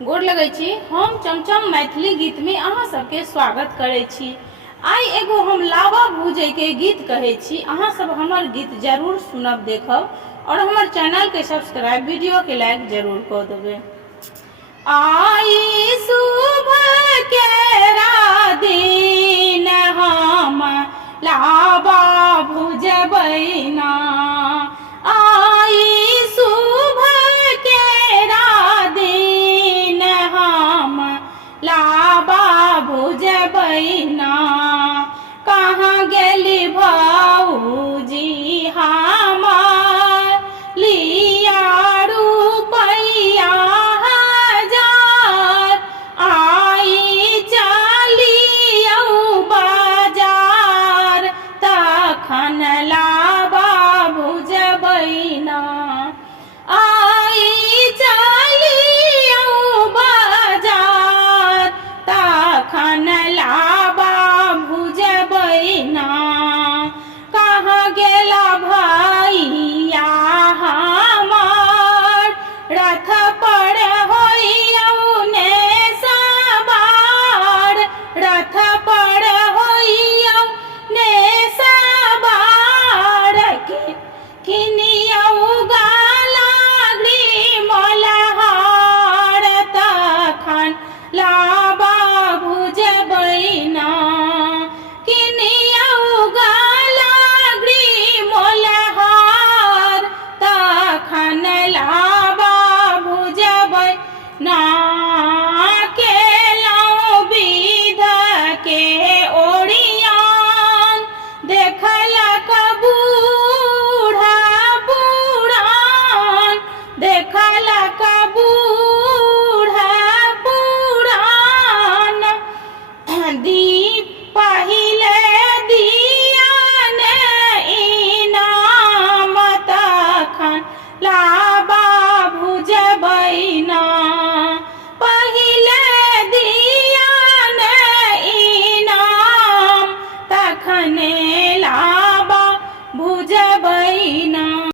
गोर लगै छी। हम चमचम मैथिली गीत में अहाँ सबके स्वागत करै छी। आई एगो हम लावा भूजै के गीत कहै छी। अहाँ सब हमर गीत जरूर सुनब, देखब और हमर चैनल के सब्सक्राइब, वीडियो के लाइक जरूर कर देबै। आई शुभ केरा दिन हम लावा भुजबै ना। आई शुभ केरा दिन हम लावा भुजबै ना। कहाँ गेली भौजी हमार लिया रुपैया हजार। आई चलियौ बाजार तखन लावा भुजबै ना। आई चलियौ बाजार तखन लावा भुजबै ना। कहाँ गेला भैया हमार रथ पर होइयौ ने सवार। रथ पर होइयौ ने सवार किनियौ गाला ग्रीमलहार तखन लावा भुजबै ना। किनियौ गाला ग्रीमलहार तखन लावा भुजबै ना। केलौं विध के ओरियान देखलक बूढ़ा पुरान। देखलक बूढ़ा पुरान दीप पहिले दियान इनाम तखन लावा भुजबै ना।